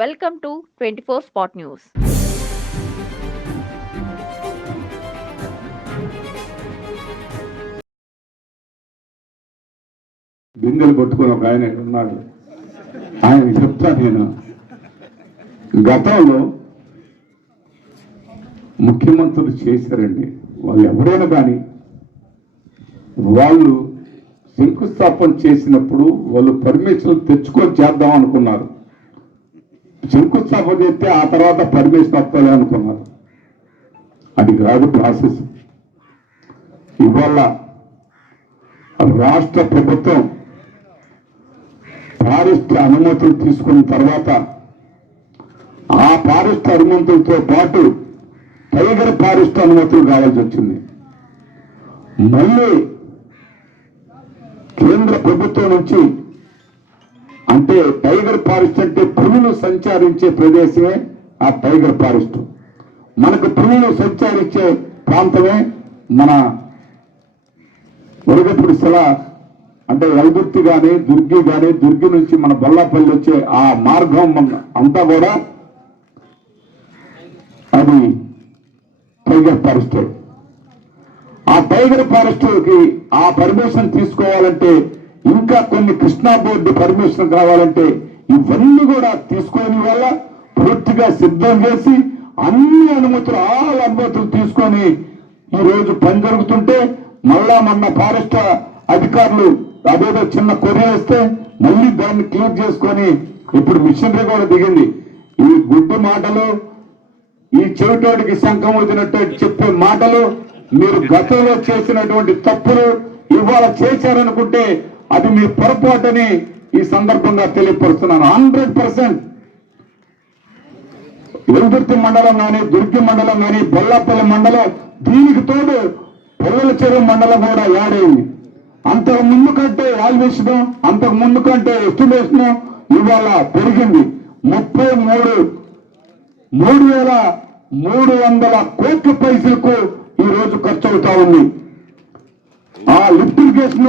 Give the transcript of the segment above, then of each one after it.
Welcome to twenty four spot news. బిందెలు కొట్టుకుని ఒక ఆయన ఉన్నాడు. ఆయన చెప్తా నేను గతంలో ముఖ్యమంత్రులు చేశారండి. వాళ్ళు ఎవరైనా కానీ వాళ్ళు శంకుస్థాపన చేసినప్పుడు వాళ్ళు పర్మిషన్ తెచ్చుకొని చేద్దాం అనుకున్నారు. శంకుస్థాపన చేస్తే ఆ తర్వాత పర్మిషన్ వస్తుంది అనుకున్నారు. అది కాదు ప్రాసెస్. ఇవాళ రాష్ట్ర ప్రభుత్వం ఫారెస్ట్ అనుమతులు తీసుకున్న తర్వాత ఆ ఫారెస్ట్ అనుమతులతో పాటు టైగర్ ఫారెస్ట్ అనుమతులు కావాల్సి వచ్చింది. మళ్ళీ కేంద్ర ప్రభుత్వం నుంచి అంటే టైగర్ ఫారెస్ట్ అంటే పులులు సంచారించే ప్రదేశమే ఆ టైగర్ ఫారెస్ట్. మనకు పులులు సంచారించే ప్రాంతమే మన ఒరగపుడు స్థల అంటే ఎల్దుర్తి కానీ దుర్గి కానీ దుర్గి నుంచి మన బొల్లాపల్లి వచ్చే ఆ మార్గం అంతా కూడా అది టైగర్ ఫారెస్ట్. ఆ టైగర్ ఫారెస్ట్కి ఆ పర్మిషన్ తీసుకోవాలంటే ఇంకా కొన్ని కృష్ణా బోర్డు పర్మిషన్ కావాలంటే ఇవన్నీ కూడా తీసుకోని వల్ల పూర్తిగా సిద్ధం చేసి అన్ని అనుమతులు ఆల్ అనుమతులు తీసుకొని ఈ రోజు పని జరుగుతుంటే మళ్ళా మొన్న ఫారెస్ట్ అధికారులు అదేదో చిన్న కొరి వేస్తే మళ్ళీ దాన్ని క్లియర్ చేసుకొని ఇప్పుడు మిషనరీ కూడా దిగింది. ఈ గుడ్డు మాటలు ఈ చెవిటోడికి శంఖం వచ్చినట్టు చెప్పే మాటలు మీరు గతంలో చేసినటువంటి తప్పులు ఇవాళ చేశారనుకుంటే అది మీ పొరపాటని ఈ సందర్భంగా తెలియపరుస్తున్నాను. Hundred percent. ఎరుగుర్తి మండలం కానీ దుర్గి మండలం కానీ బొల్లాపల్లి మండలం దీనికి తోడు పొల్లల చెరువు మండలం కూడా యాడైంది అంతకు ముందు కంటే ఆల్వేషణం అంతకు ముందు కంటే ఎస్టిమేషన్ ఇవాళ పెరిగింది. ముప్పై మూడు మూడు వేల మూడు వందల కోట్ల పైసలకు ఈ రోజు ఖర్చు అవుతా ఉంది. ఆ లిఫ్ట్ ఇరిగేషన్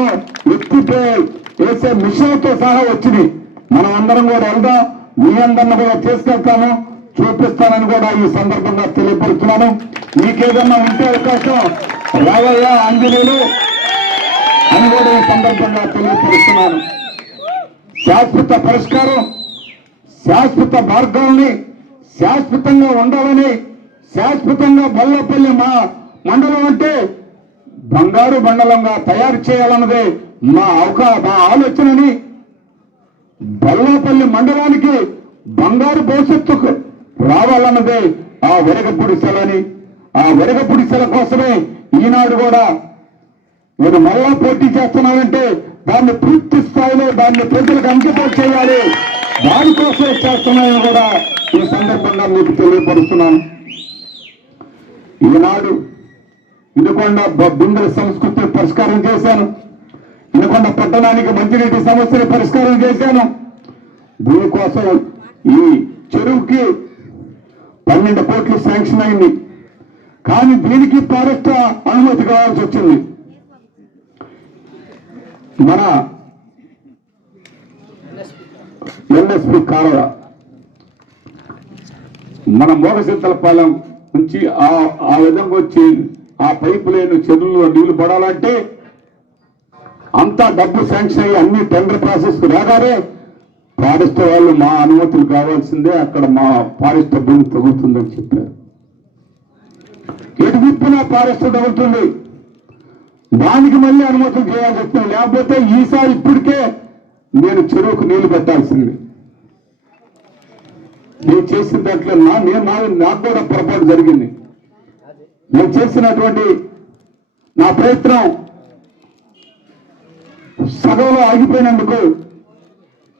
ఎత్తి వేసే మిషన్తో సహా వచ్చింది. మనం అందరం కూడా వెళ్దాం. మీ అందరిని కూడా తీసుకెళ్తాము చూపిస్తానని కూడా ఈ సందర్భంగా తెలియపరుస్తున్నాను మీకేదన్నా ఉంటే అవకాశం రావయ్యా ఆంజనేయులు అని కూడా ఈ సందర్భంగా తెలియపరుస్తున్నాను. శాశ్వత పరిష్కారం శాశ్వత మార్గాల్ని శాశ్వతంగా ఉండాలని శాశ్వతంగా బొల్లపల్లి మా మండలం అంటే బంగారు మండలంగా తయారు చేయాలన్నదే మా అవకా మా ఆలోచనని బల్లాపల్లి మండలానికి బంగారు భవిష్యత్తుకు రావాలన్నదే ఆ వెరగ పుడిసెలని ఆ వెరగ పుడిసెల కోసమే ఈనాడు కూడా నేను మళ్ళా పోటీ చేస్తున్నానంటే దాన్ని పూర్తి స్థాయిలో దాన్ని ప్రజలకు అంకితం చేయాలి. దానికోసం చేస్తున్నాయని కూడా ఈ సందర్భంగా మీకు తెలియపరుస్తున్నాను. ఈనాడు ఇనుకొండ బిందెల సంస్కృతి పరిష్కారం చేశాను. ఇనుకొండ పట్టణానికి మంచినీటి సమస్యలు పరిష్కారం చేశాను. దీనికోసం ఈ చెరువుకి పన్నెండు కోట్లు శాంక్షన్ అయింది. కానీ దీనికి ఫారెస్ట్ అనుమతి కావాల్సి వచ్చింది. మన ఎన్ఎస్పి కారణ మన మోగశీతలపాలెం నుంచి ఆ విధంగా వచ్చి ఆ పైపు లేని చెరువులో నీళ్ళు పడాలంటే అంతా డబ్బు శాంక్షన్ అయ్యి అన్ని టెండర్ ప్రాసెస్ రాగానే ఫారెస్ట్ వాళ్ళు మా అనుమతులు కావాల్సిందే అక్కడ మా ఫారెస్ట్ డబ్బులు తగ్గుతుందని చెప్పారు. ఎటు విప్పినా ఫారెస్ట్ తగ్గుతుంది దానికి మళ్ళీ అనుమతులు చేయాల్సి వస్తుంది లేకపోతే ఈసారి ఇప్పటికే నేను చెరువుకు నీళ్ళు పెట్టాల్సింది. నేను చేసిన దాంట్లో నా నేను నాకు కూడా పొరపాటు జరిగింది. నేను చేసినటువంటి నా ప్రయత్నం సగంలో ఆగిపోయినందుకు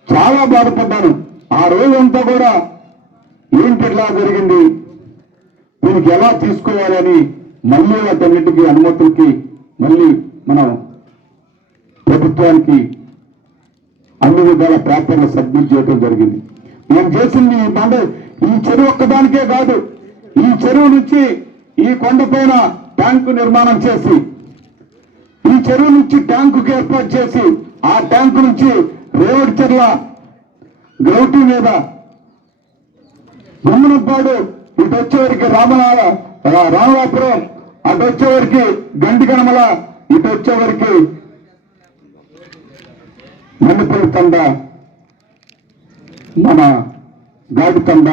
చాలా బాధపడ్డాను. ఆ రోజంతా కూడా ఏంటి ఇట్లా జరిగింది? దీనికి ఎలా తీసుకోవాలని మళ్ళీ అతన్నింటికి అనుమతులకి మళ్ళీ మనం ప్రభుత్వానికి అన్ని విధాల ప్రార్థనలు సబ్మిట్ చేయడం జరిగింది. నేను చేసింది ఈ పండుగ ఈ చెరువు ఒక్కదానికే కాదు. ఈ చెరువు నుంచి ఈ కొండపైన ట్యాంకు నిర్మాణం చేసి ఈ చెరువు నుంచి ట్యాంకు ఏర్పాటు చేసి ఆ ట్యాంకు నుంచి రేవడి చెర్ల గ్రౌటి మీద బొమ్మనప్పాడు ఇటు వచ్చేవారికి రామనాథ రామలాపురం అటు వచ్చేవారికి గండిగణమల ఇటు వచ్చేవారికి మణిపూర్ తండ మన గాడి తండ.